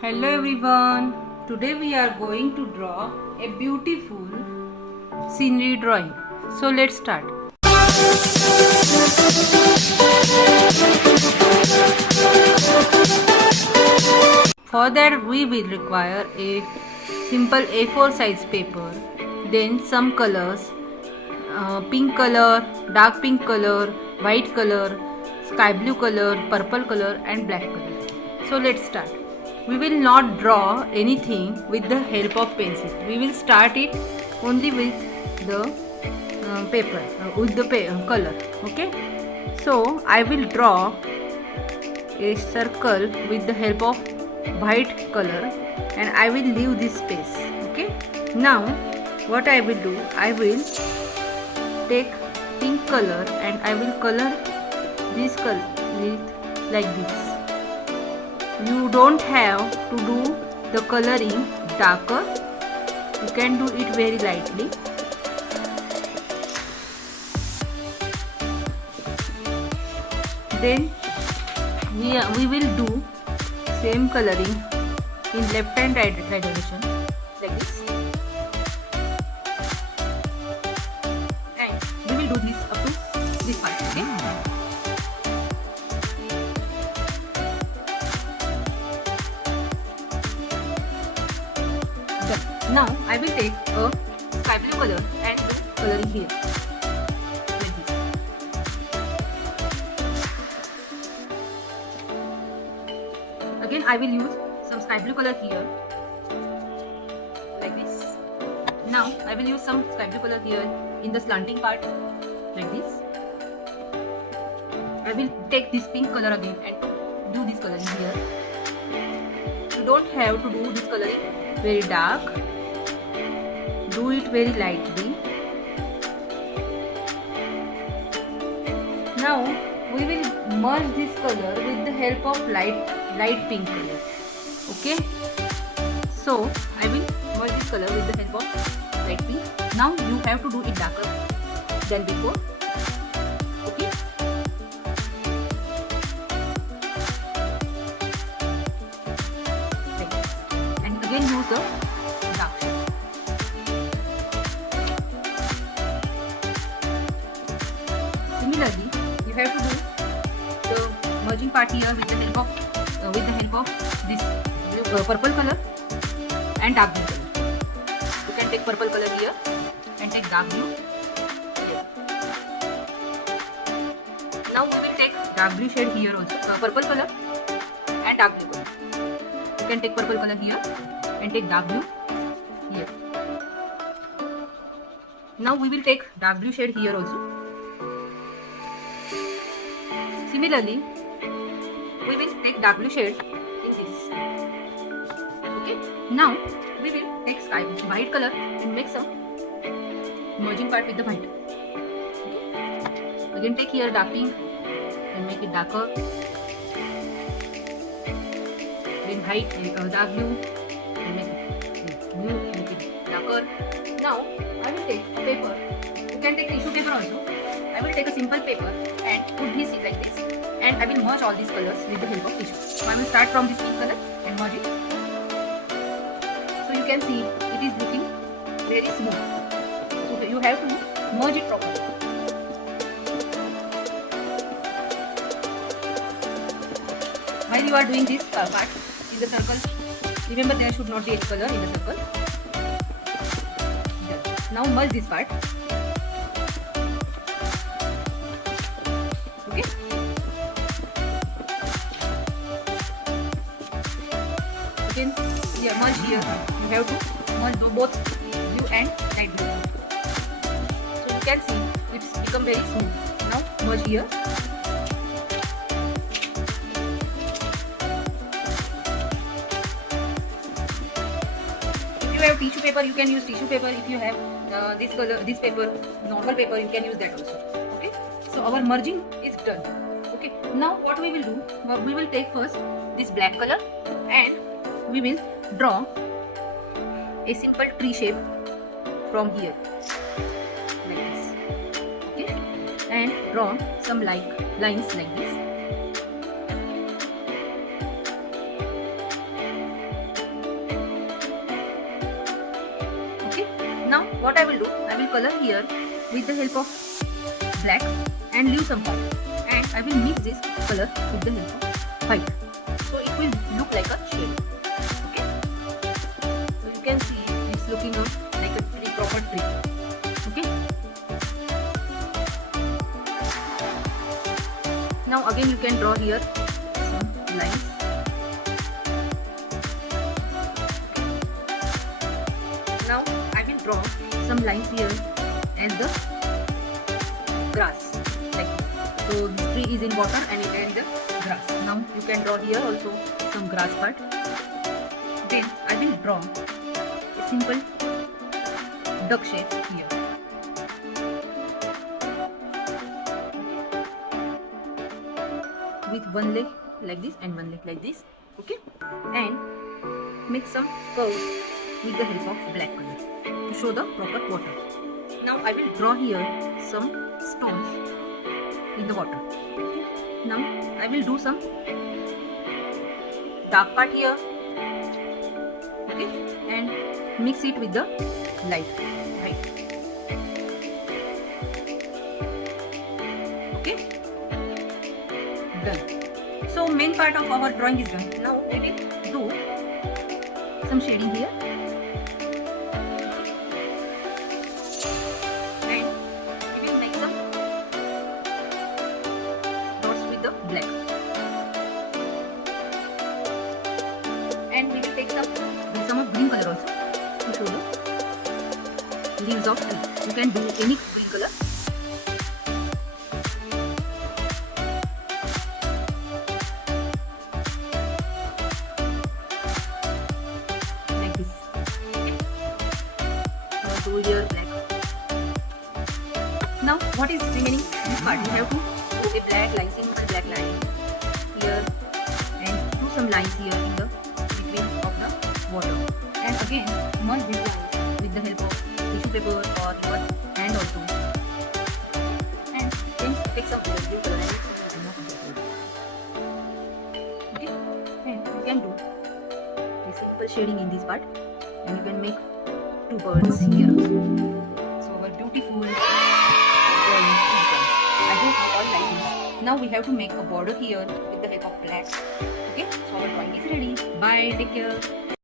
Hello everyone. Today we are going to draw a beautiful scenery drawing. So let's start. For that we will require a simple A4 size paper, then some colors, pink color, dark pink color, white color, sky blue color, purple color and black color. So let's start. We will not draw anything with the help of pencil. We will start it only with the paper, with the color. Okay. So I will draw a circle with the help of white color and I will leave this space. Okay. Now what I will do, I will take pink color and I will color this color like this. You don't have to do the coloring darker, you can do it very lightly. Then we will do same coloring in left and right direction like this, and we will do this up to this part. Okay. Now I will take a sky blue color and coloring here like this. Again I will use some sky blue color here like this. Now I will use some sky blue color here in the slanting part like this. I will take this pink color again and do this coloring here. You don't have to do this coloring very dark. Do it very lightly. Now we will merge this color with the help of light pink color. Okay. So I will merge this color with the help of light pink. Now you have to do it darker than before. Okay. And again use the dark shade. Similarly, you have to do the merging part here with the help of this purple color and dark blue color. You can take purple color here and take dark blue here. Now we will take dark blue shade here also, purple color and dark blue color. You can take purple color here and take dark blue here. Now we will take dark blue shade here also. Similarly, we will take dark blue shade in this. Okay. Now we will take white color and make some merging part with the white. Okay. Again take here dark pink and make it darker. Then white, dark blue and make it darker. Now I will take a paper. You can take tissue paper also. I will take a simple paper and put this like this, and I will merge all these colors with the help of tissue. So I will start from this pink color and merge it. So you can see it is looking very smooth. So you have to merge it properly. While you are doing this part in the circle, remember there should not be any color in the circle. Now merge this part. Okay. Again, here merge here. You have to merge both blue and light blue. So you can see it's become very smooth. Now merge here. If you have tissue paper, you can use tissue paper. If you have this color, this paper, normal paper, you can use that also. Okay. So our merging is done. Okay. Now what we will do? We will take first this black color and we will draw a simple tree shape from here like this. Okay. And draw some lines like this. Now what I will do, I will color here with the help of black and leave some part, and I will mix this color with the help of white, so it will look like a shade. Okay, so you can see it's looking like a pretty proper tree. Okay, now again you can draw here some lines. Now I will draw some lines here as the grass, like this. So this tree is in water and it is the grass. Now you can draw here also some grass part. Then I will draw a simple duck shape here. With one leg like this and one leg like this. Okay, and make some curves with the help of black color to show the proper water. Now I will draw here some stones in the water. Now I will do some dark part here. Okay, and mix it with the light. Right. Okay, done. So main part of our drawing is done. Now we will do some shading here. Black, and we will take some of green color also to show the leaves of tree. You can do any green color. Like this. Okay. Now do here black. Now what is remaining? This part we have to do a black line, simple black line here, and do some lines here in the between of the water, and again merge these lines with the help of tissue paper or your hand also, and then take some blue color and okay, and you can do a simple shading in this part, and you can make two birds here also. So our beautiful drawing is done. I hope you all like this. Now we have to make a border here with the help of black. Okay, so our drawing is ready. Bye, take care.